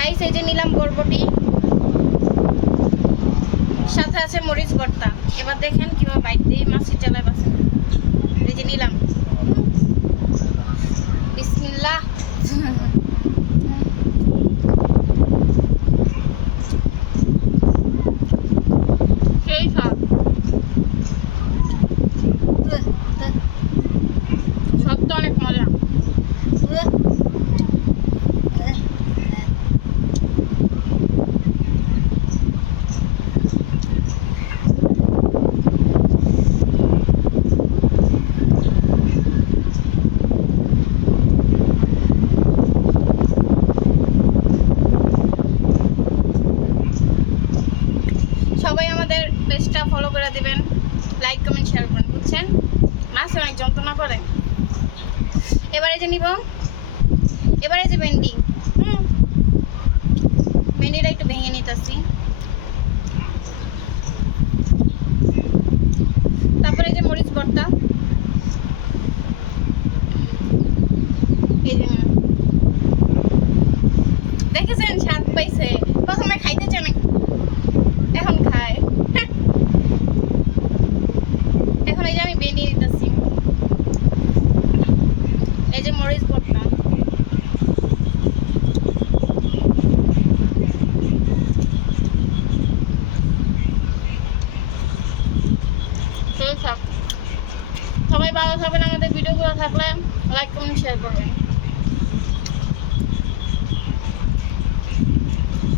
Guys এই যে নিলাম বরবটি, সাথে আছে মরিচ ভর্তা। এবার দেখেন কিভাবে বাইট দিয়ে মাছি চালায় বাসে। এই যে নিলাম, বিসমিল্লাহ। সেই স্বাদ, সবটা অনেক মজা। সবাই আমাদের পেজটা ফলো করে দিবেন, লাইক কমেন্ট শেয়ার করবেন, বুঝছেন? মাছ অনেক যন্ত্রণা করে। এবারে যে নিব, এবারে যে ভেন্ডি, ভেন্ডিটা একটু ভেঙে নিতেছি। তারপরে এই যে মরিচ ভর্তা, এই যে দেখেছেন স্বাদ পাইছে। প্রথমে খাইতে চান, এখন খায়। এখন এই যে আমি বেনি দিতেছি, এই যে মরিচ ভর্তা। সবাই ভালো থাকবেন, আমাদের ভিডিওগুলো থাকলে লাইক কমেন্ট শেয়ার করবেন।